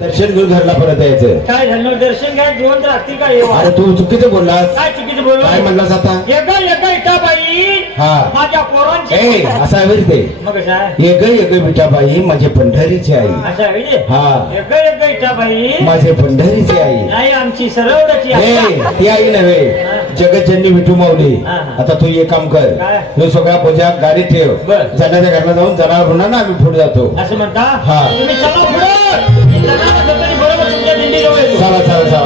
दर्शन घेऊन घरला परत यायचं. काय झालं दर्शन काय जिवंत राहतील काय अरे तू चुकीचं बोललास. काय चुकीचं बोललो काय म्हणलास आता? एका इटाबाई हा. माझ्या पोरांची ए असं आहे बरं ते. मग काय एक विठाबाई माझे पंढरीची आई. असं आहे म्हणजे हा. एक इटाबाई माझे पंढरीची आई. नाही आमची सरवडाची ए ती आई नव्हे, जगतजननी विठू माऊली. हा. आता तू एक काम कर, काय? तू सगळा पूजा गाडीत ठेव. बर. जनाच्या घरला जाऊन जनावर होणार ना, आम्ही पुढे जातो. असं म्हणता. हा. तुम्ही चला पुढे बरोबर तुमच्या दिंडीजवळ येतो. चला चला चला.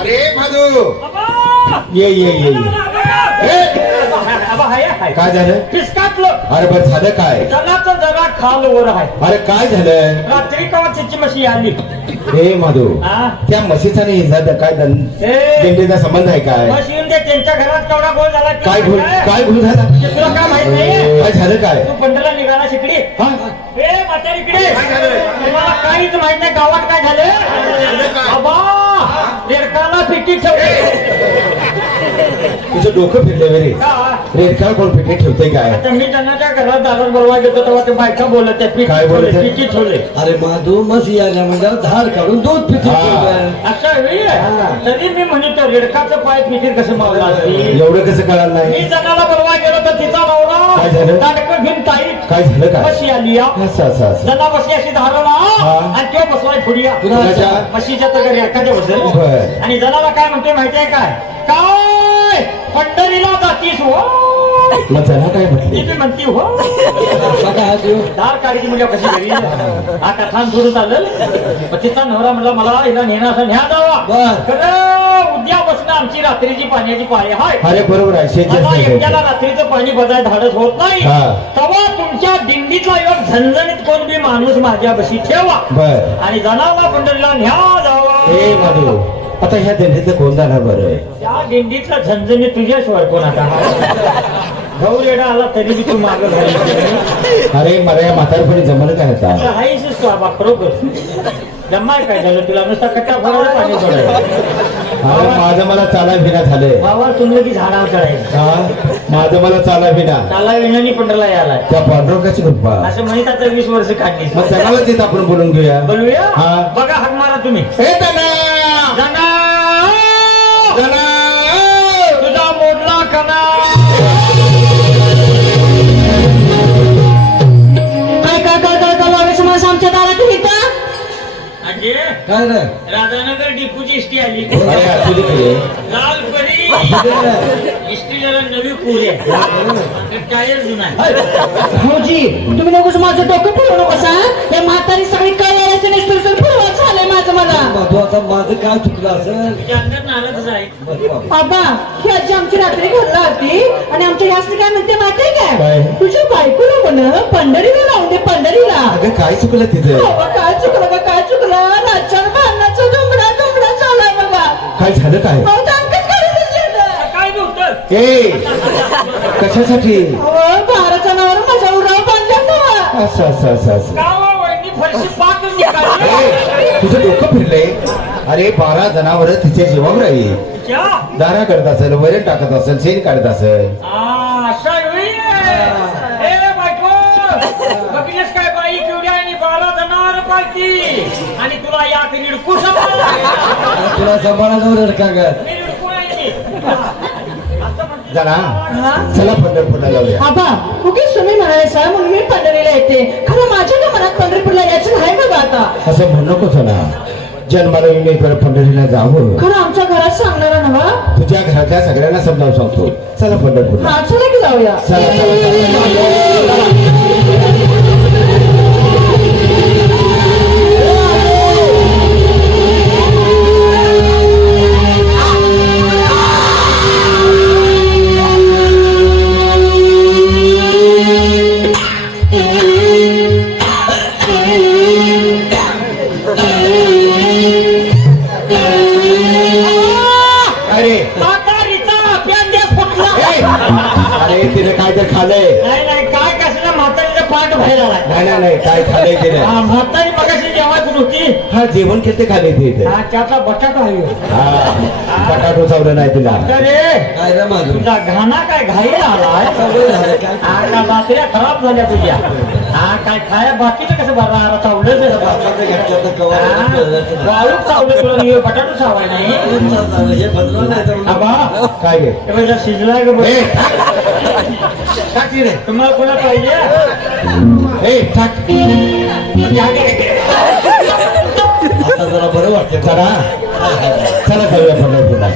अरे भादू ये ये ये काय झालं? फिसकाटलं. अरे बरं झालं काय? जनाचं जरा खाल वर आहे. अरे काय झालं? रात्री कवाची म्हशी आली. हे माधू, हा? त्या म्हशीचा नाही हिंसा काय दिंडीचा संबंध आहे काय? म्हशी येऊन दे, त्यांच्या घरात केवढा गोळ झाला. काय भूल झाला? ते तुला काय माहित नाहीये? काय झालं काय? तू पंढरला निघाला शिकडी. हा? ए म्हातारीकडे तुम्हाला काहीच माहित नाही गावात काय झालं? बाबा रेडकाला पिटी ठेवली. तुझं डोकं फिरलंय रे. का? रेडकाळ कोण पिठी ठेवतंय काय? आता मी त्यांना त्या घरात दारात बोलवा घेतो तेव्हा ते बायका बोलत त्या पिठी काय बोलत आहे? पिठी ठेवले. अरे माधू मसी आल्या म्हणजे धार काढून दूध पितो. हा. अशा वेळी तरी मी म्हणतो रेडकाचं पाय पिठीर कसं मावला असतील. एवढं कसं कळालं मी नाही? जनाला बोलवा गेलो तर तिचा काय नवरा झालं? ताटकं घेऊन ताईत काय झालं काय? म्हशी आली या. असं असं असं. जना बसली अशी धारला हा. आणि तो बसलाय फुडिया कुणाच्या? म्हशीच्या तर रेडकाच्या बसेल. बर. आणि जनाला काय म्हणतोय माहितीये काय? काय पंढरीला जातीस हो. मग जरा काय म्हटली? ती म्हणती हो. बघा हा देव. दार काढायची म्हणजे कशी घरी हा कथान सुरू चालेल. मग तिचा नवरा म्हणला मला हिला नेणं असं न्या जावा. बर. खरं उद्या बसणं आमची रात्रीची पाण्याची पाळी हाय. अरे बरोबर आहे, शेत आता जास्त एकट्याला आहे. रात्रीचं पाणी बजाय धाडस होत नाही. हा. तेव्हा तुमच्या दिंडीतला एक झणझणीत कोण बी माणूस माझ्या बशी ठेवा बर. आणि जनावरा पंढरीला न्या जावा. हे माधू, आता ह्या दिंडीतलं कोण जाणार बरं? त्या दिंडीतला झणझणीत तुझ्याशिवाय कोण आता? गौरेडा आला तरी बी तू मागं घाली. अरे मला या म्हातारपणी जमलं काय आता? हायच तू आबा खरोखर. जमाय काय झालं तुला नुसता कट्टा भरायला पाणी सोडायला. अरे माझं मला चाला विना झालंय. बाबा तुम्ही की झाडावर चढायचं. हा? माझं मला चाला विना. त्याला विनानी पंढरला यायला त्या पांडुरंगाची कृपा. असं म्हणत आता 20 वर्ष काढली. मग त्यालाच येत आपण बोलून घेऊया. बोलूया. हा. बघा हाक मारा तुम्ही. हे तना! जना! तना! तुझा मोडला कना. आमच्या दारात इथं अजय काय रे राधानगर डिपूची इष्टी आली. अरे असू दे की. लाल परी इष्टी जरा नवी पूर आहे. टायर जुना आहे. भाऊजी तुम्ही नकोस माझं डोकं फिरवू नकोस हा. हे म्हातारी सगळी काय यायचं नसतं फिरवत झालंय माझं मला. माधू आता माझं काय चुकलं असेल? तुझ्या अंगात नाराजच आहे. बाबा ही आजी आमची रात्री घरला होती आणि आमच्या यासनी काय म्हणते माहितीये काय? काय? तुझ्या बायकोला म्हण पंढरीला लावून दे पंढरीला. अगं काय चुकलं तिथं? बाबा काय चुकलं का काय चुकलं? नाचार भांडणाचा डोंगरा चालाय बघा. काय झालं काय? भाऊ अंकच काढून बसले. काय नव्हतं. ए कशासाठी? बारा जनावर माझ्या उरावर बांधल्या असं असं असं असं. गावा वहिनी फरशी पाकून निघाली. ए, तुझं डोकं फिरलंय. अरे 12 जनावर तिच्या जीवावर आहे. क्या? दारा करत असेल, वैरण टाकत असेल, शेण काढत असेल. अशा वेळी ए बायको बघितलंस काय बाई केवढ्या आणि 12 जनावर पाळती आणि तुला या रिडकू तुला सांभाळा का ग? जरा चला पंढरपूरला जाऊया. आबा उगीच तुम्ही म्हणायचा म्हणून मी पंढरीला येते. खरं माझ्या का मनात पंढरपूरला यायचं नाही बघा आता. असं म्हणू नकोस ना. जन्माला येऊन इकडे पंढरीला जावं. खरं आमच्या घरात सांगणारा नवा. तुझ्या घरातल्या सगळ्यांना समजावून सांगतो. चला पंढरपूरला. हा चला की जाऊया. चला चला चला. काय रे म्हातारीचा प्यांद्या फुटला. ए, अरे तिने काय तर खाल्लंय. नाही नाही काय कसलं म्हातारीचं पाठ बाहेर आलाय. नाही काय खाल्लंय तिने. हा, म्हातारी मगाशी जेवायची होती. हा जेवण किती खाल्ले ते इथे. हा त्यातला बटाटा आहे. हा बटाटो चावलं नाही तिला. अरे काय रे माझू तुझा घाना काय घाई आलाय. सवय झालं काय आता बाकऱ्या खराब झाल्या तुझ्या. हा काय खाया बाकीचं कसं बरं चावलं बापाचं घेतलं तर कवा वाळू चावलं तुला हे बटाटो चावाय नाही. हे बदलून नाही तर आबा काय रे हे बघा शिजलाय का बघ. ए, टाक रे. तुम्हाला कोणा पाहिजे. ए टाक. आता जरा बरं वाटतं चला चला करूया पंढरपूरला.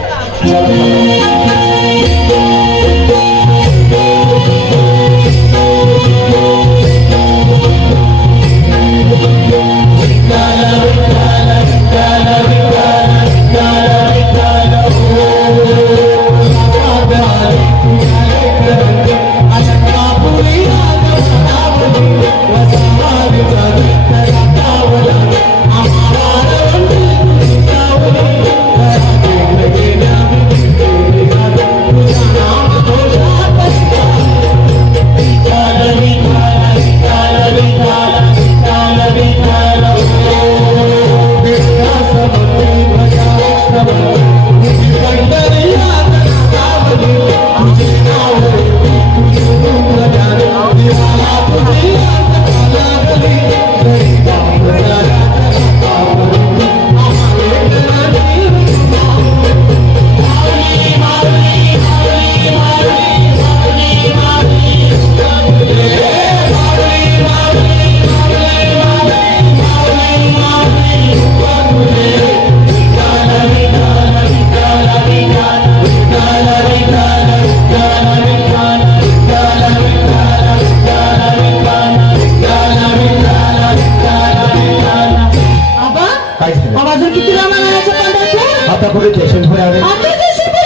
अजून किती लांब आणायचं पंढरपूर. आता पुढे स्टेशन आले. आता स्टेशनवर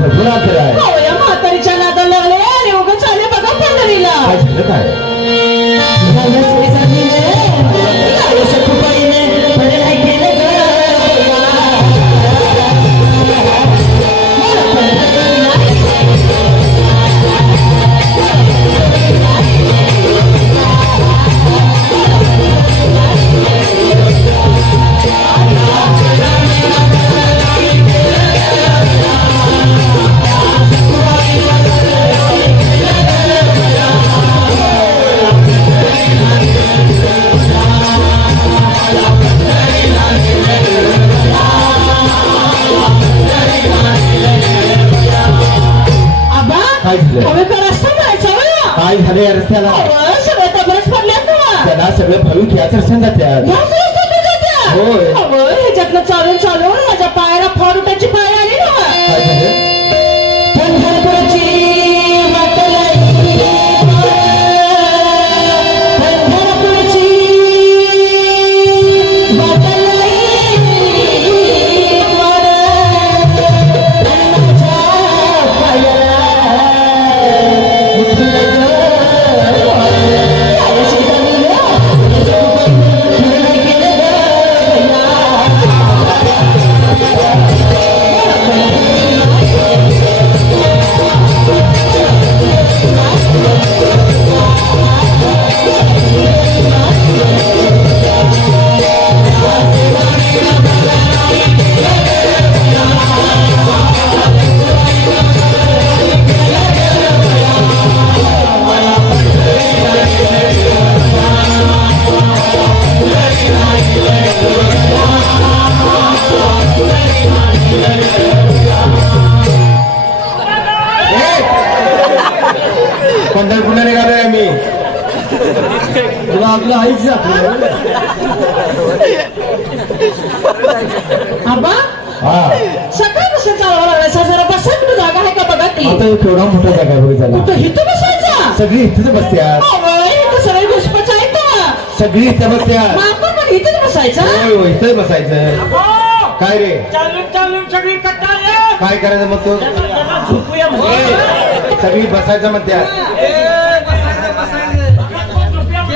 भरपूर अंतर आहे. अहो, या म्हातारीच्या नादाला लागले आणि उगाच आले बघा पंढरीला. काय झालं काय. काय झालं या रस्त्याला. सगळं तबरच पडल्या तुला. त्याला सगळे भाविक याच रस्त्याने जातात. होय. ह्याच्यातनं चालून चालून माझ्या पायाला फार उठायची पाय आली ना. काय झालं. पंढरपूरची वाटलाई, पंढरपूरची वाटलाई वार, माझ्या पायाला उठलं ग. पंढरपूरला निघालोय आम्ही. तुला आपलं आईच जातो. आबा हा सकाळपासून चालवा लागला. जरा बसा कुठं जागा आहे का बघा की. आता एक केवढा मोठा जागा आहे बघ कुठं इथं बसायचा. सगळी इथेच बसत्यात. इथं सगळी घुसपच आहे का. सगळी इथे बसत्यात. आपण पण इथेच बसायचं. होय होय इथेच बसायचं. काय रे चालून चालून सगळी कट्टाळे. काय करायचं मग तू. झोपूया ए, सगळी बसायचं म्हणत्यात.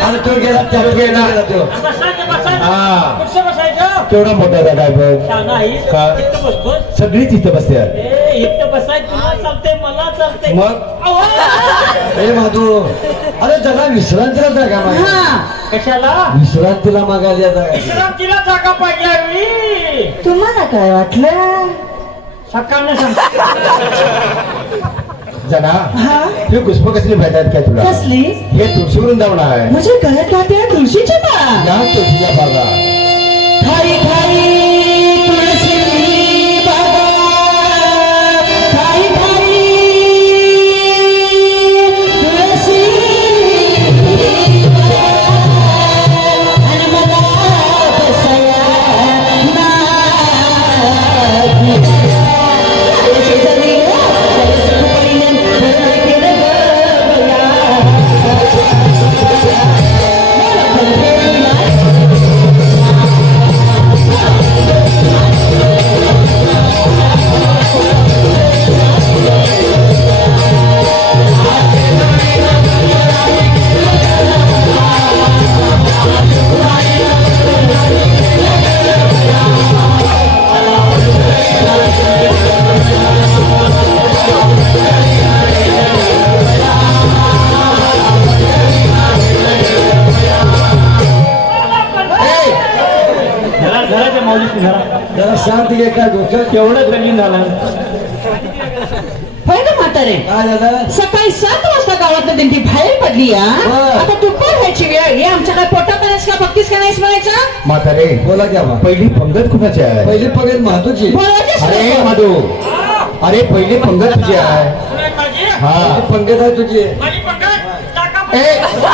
आणि तो गेला त्या तो गेला. तो बसायचं बसायचं. हा कुठं बसायचं. केवढा मोठा झाला आहे बघ. शाना आहेस? का? इथं बसतोस? सगळीच इथं बसतात. ए, इथं बसाय तुला चालतंय, मला चालतंय. मग? अहो! ए माधू, अरे जरा विश्रांतीला जागा मागा. हा कशाला विश्रांतीला मागायला या जागा. विश्रांतीला जागा पाहिजे हवी. तुम्हाला काय वाटलं सकाळनं सांग. जना हा हे पुष्प कसली भेटतात काय तुला? कसली हे तुळशी वृंदावन आहे. म्हणजे गळ्यात घालते तुळशीची माळ या तुळशीच्या बागा. खाई खाई तुळशी बागा खाई खाई तुळशी बागा आणि मला बसाया नाही. शेजारी घराच्या माऊलीची घरा जरा शांत घे, काय डोक्यात तेवढंच रंगीन झालं. होय ना म्हातारे काय झालं? सकाळी 7 वाजता गावातनं दिंडी बाहेर पडली या बरं. आता दुपार व्हायची वेळ हे आमच्या काय पोटात आहेस का बघतीस का नाहीस म्हणायचा म्हातारे बोला की आबा. पहिली पंगत कुणाची आहे? पहिली पगड महत्वाची. बोलायचीच अरे नको. माधू, अरे पहिली पंगत तुझी आहे. तुला माझी हा पंगत आहे तुझी. माझी पंकज टाका. ए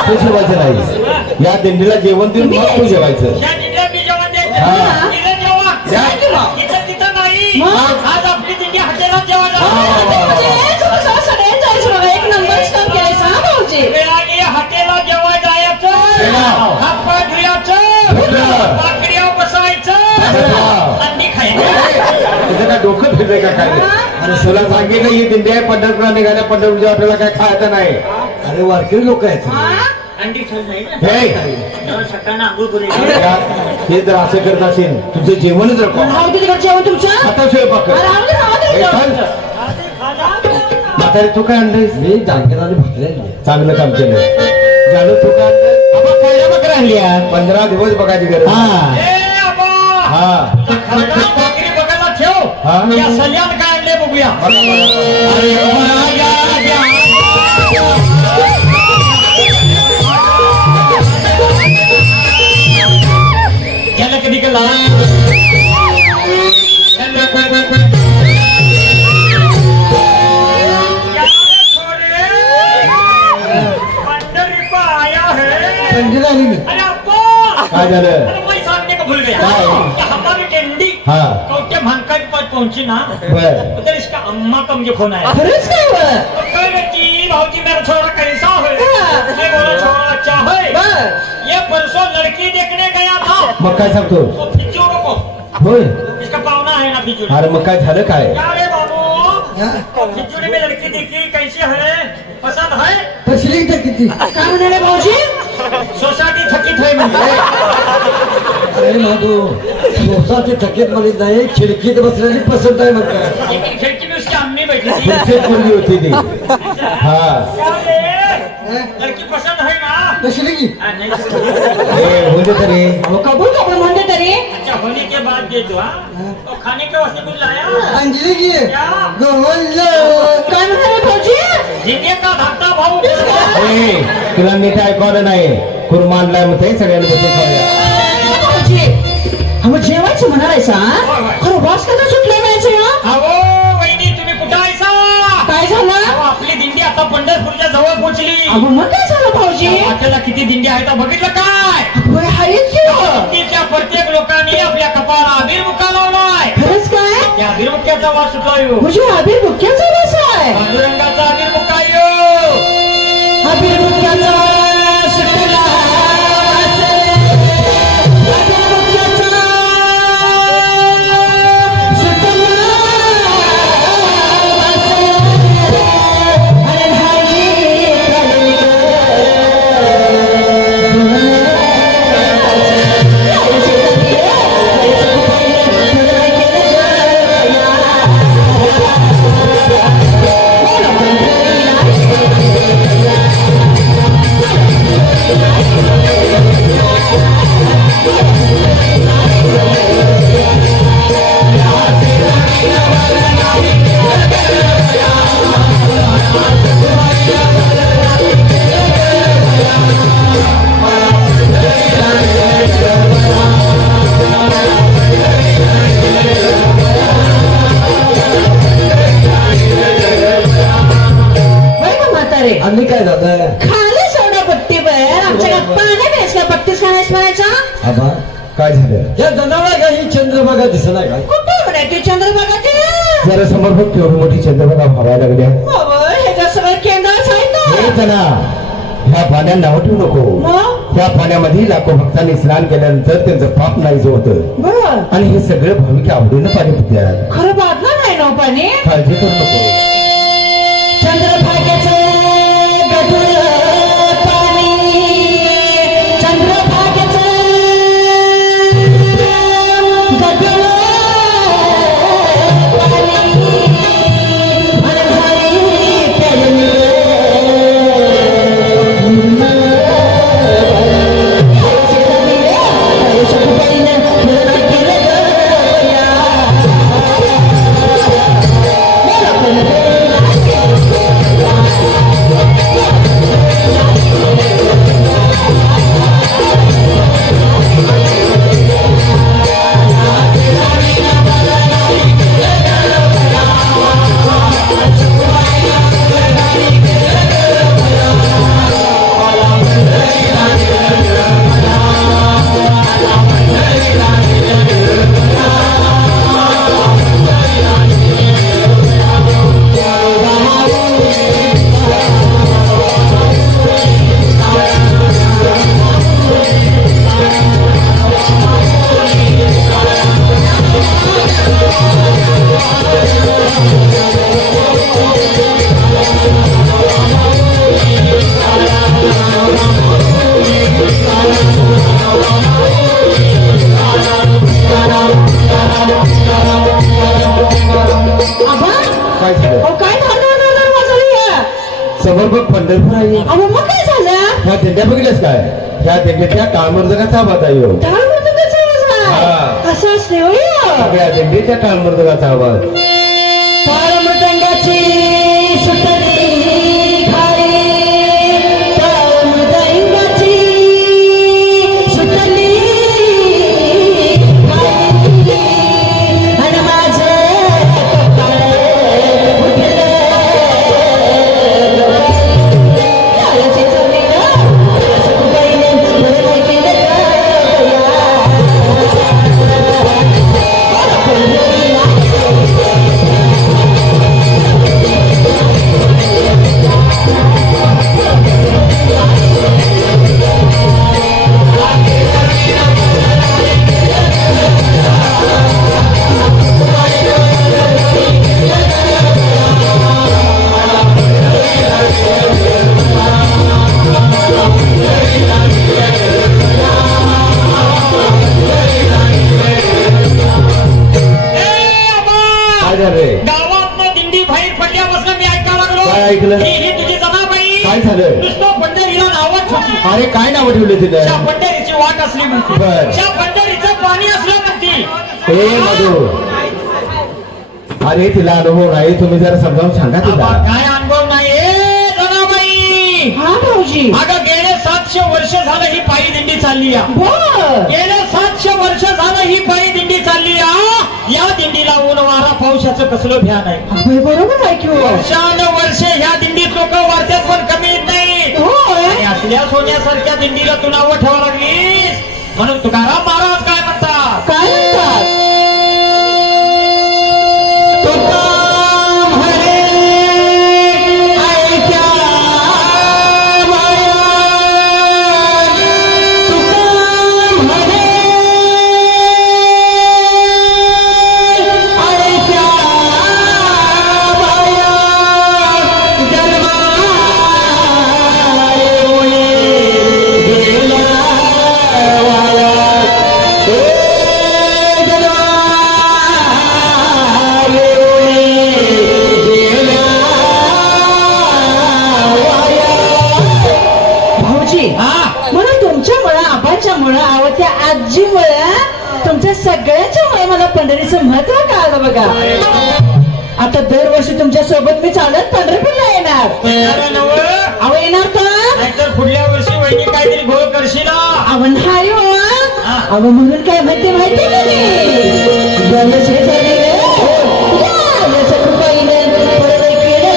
तू जेवायचं नाही. या दिंडीला जेवण देऊन मग तू जेवायचं. या दिंड्या मी जेवण द्यायचं. हा. इथं जेवा. द्या की मग. इथं तिथं नाही. मग? आज आपली दिंडी हॉटेलात जेवा म्हणजे तुम्ही सगळ्यांनी जायचं बघा. एक नंबरच काम केलंयस हा भाऊजी. वेळाने हॉटेलला जेवा जायचं. जेवा. हात पाय धुयाचं. धुतलं. बाकड्यावर बसायचं. धुतलं. अंडी खायचं. तुझं काय डोकं फिरलंय का काय? आणि तुला सांगितलं ही दिंडी आहे पंढरपूरला निघाल्या पंढरपूरच्या हॉटेलला काय खायचं नाही. अरे वारकरी लोक आहेत. हा? अंडी खायचं नाही ना. हे जेव्हा सकाळनं आंघोळ करू हे जर असं करत असेल तुझं जेवणच रखो. राहू दे तिकडे जेवण तुमचं आता स्वयंपाक कर. राहू दे राहू दे हे तिकडं. खाल. म्हातारे तू काय आणलंयस? मी जांकेराने भाकरी आणली. चांगलं काम केलं. जानू तू काय आणलं? आबा खायला बकरा आणल्या. 15 दिवस बघायची गरज नाही. हा. ए आबा. हा खरडा भाकरी बघायला ठेव. हा. या सल्यान काय आणले बघूया. अरे बघा, याला कधी केला पंढरी पर आया है. थंडीला आली मी. अरे अब्बा. काय झालं? अरे मैं सामने को भूल गया. काय? कि हमारी टेंडी हाँ. कौटे भंकर पर पहुंची ना. बर. उधर इसका अम्मा का मुझे फोन आया. खरंच काय बरं? तो कह रही थी, भाऊजी मेरा छोरा कैसा है? हाँ. मैं बोला छोरा अच्छा है. बरं. ये परसों लड़की देखने गया था. मग काय सांगतो? तो फिजूरों को. होय. इसका पावना है ना फिजूर. अरे मग काय झालं काय? क्या रे बाबू, फिजूरी में लड़की देखी कैसी है? पसंद है? तसली इथं किती. काय म्हणाले भाऊजी सोसायटी थकीत है म्हणजे. अरे माधू, सोसाची थकीत मध्ये नाही, खिडकीत बसलेली पसंत आहे म्हणतात. लेकिन खिड़की में उसकी अम्मी बैठी थी. पुढचीच मुलगी होती ती. हा क्या रे? लड़की पसंद है ना? तसली की. हाँ, नहीं. ए, म्हणजे तरी हो कबूल कबूल म्हणते तरी अच्छा होने के बाद दे दो. हाँ? तो खाने के वास्ते कुछ लाया? अंजली की. क्या? गोवंश. काय म्हणाले भाऊजी झिंगे का धाकटा भाऊ. ए, तुला नीट ऐकवलं नाही. कुर्मा आणलाय मग ते सगळ्यांना बसून खाऊया. भाऊजी मग जेवायचं म्हणालायसा खरं वास कसा सुटला म्हणायचं या अहो वहिनी तुम्ही कुठं आहेसा? काय झालं अहो, आपली दिंडी आता पंढरपूरच्या जवळ पोहोचली. अगं मग काय झालं भाऊजी आपल्याला किती दिंडी आहेत आता बघितलं काय? होय आहेत की हो. दिंडीच्या प्रत्येक लोकांनी आपल्या कपाळाला अबीर मुक्का लावलाय. खरंच काय त्या अबीर मुक्क्याचा वास सुटला येऊ. म्हणजे अबीर बुक्क्याचा वास आहे पांडुरंगाचा अबीर मुक्का येऊ. अबीर बुक्क्याचा वास सुटला वास. अबीर बुक्क्याचा सुटला वास. अरे भाई रे आणि काय झालं खाली सोडा पट्टी बर आमच्या गावात पाणी बेसला पट्टीच खाण्यास म्हणायचा आबा काय झालं या जनावरा का ही चंद्रभागा दिसत आहे का कुठं म्हणायची चंद्रभागाची जरा समोर बघ केवढी मोठी चंद्रभागा व्हायला लागल्या बाबा ह्याच्या सगळं केंद्रच आहे हे ना जना ह्या पाण्यात नाव ठेवू नको मग त्या पाण्यामध्ये लाखो भक्तांनी स्नान केल्यानंतर त्यांचं पाप नाहीच होतं बर आणि हे सगळे भाविक आवडीनं पाणी पितात खरं बादला नाही ना पाणी काळजी करू नको चंद्रभागेचं गढूळ पाणी चंद्रभागेचं गढूळ पाणी मनभारी प्यायलं काय झालं अहो काय झालं वाजवली समोर बघ पंढरपूर आहे अहो मग काय झालं ह्या दिंड्या बघितल्यास काय ह्या दिंडीतल्या काळमर्दकाचा आवाज आहे ह्यो. टाळ मृदंगाचा आवाज आहे. हा. असं असते होय सगळ्या दिंडीच्या काळमर्दकाचा आवाज टाळ मृदंगाची सुतली घाई टाळ मृदंगाची सुतली घाई आणि माझं कपाळ उठलं लालची जमीन सखुबाईने बरं केलं काय झालं रे गावात दिंडी बाहेर पडल्यापासून मी ऐकायला लागलो काय ऐकलं? ही तुझी जनाबाई काय झालं? नुसतं पंढरीला नावच होती अरे काय नाव ठेवले तिला त्या पंढरीची वाट असली म्हणते बर. त्या पंढरीचं पाणी असलं म्हणते हे मधू अरे तिला अनुभव नाही तुम्ही जरा समजावून सांगा तिला आबा, काय अनुभव नाही ए जनाबाई हा भाऊजी अगं गेले 700 वर्ष झालं ही पायी दिंडी चालली या बर गेले 700 वर्ष झालं ही पायी दिंडी चालली या दिंडीला ऊन वारा पावसाचं कसलं भ्यान आहे अभय बरोबर आहे की हो. वर्षानुवर्षे ह्या दिंडीत लोक वाढतात पण कमी येत नाही होय आणि असल्या सोन्यासारख्या दिंडीला तू नावं ठेवा लागलीस म्हणून तुकाराम महाराज काय म्हणतात काय म्हणतात तुकाराम हरे ऐक्या बाया. तुकाराम हरे ऐक्या बाया. जन्माला गेला वाया. भाऊजी मला तुमच्यामुळं आबाच्यामुळं आवडत्या आजीमुळं तुमच्या सगळ्यांच्यामुळे मला पंढरीचं महत्व कळलं बघा आता दरवर्षी तुमच्या सोबत मी चालत पंढरपूरला येणार अहो येणार तर नाहीतर पुढल्या वर्षी वहिनी काहीतरी घोळ करशील अहो नाही हो अहो म्हणून काय म्हणते माहिती का मी गणेश हे झाले रे. या, याचं कृपाईने परत केलं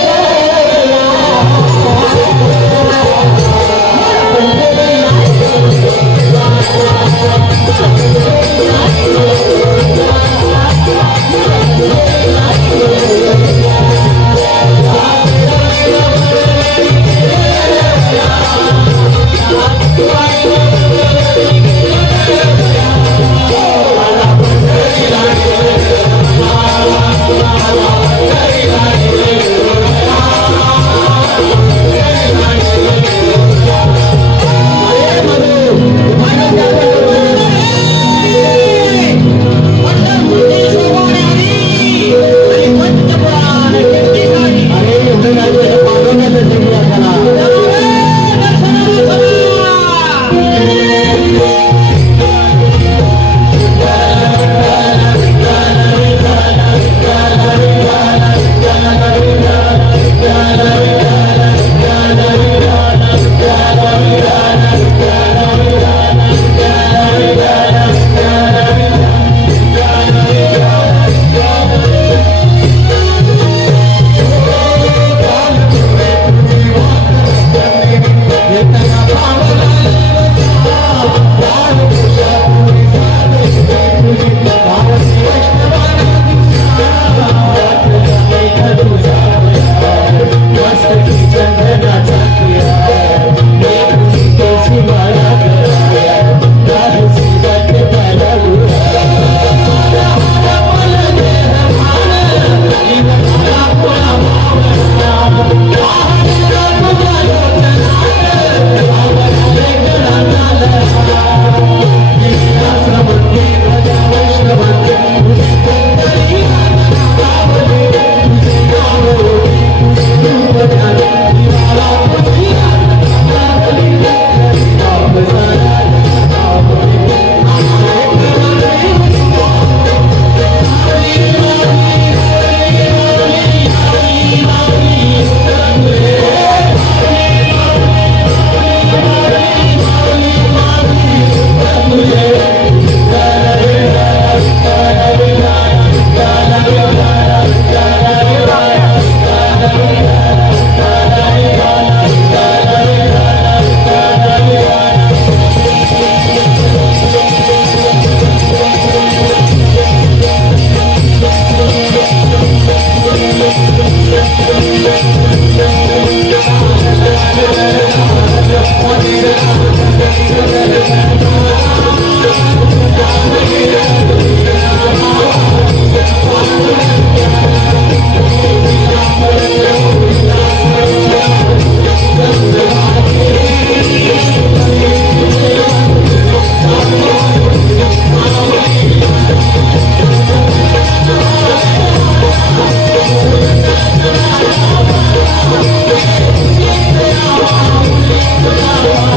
या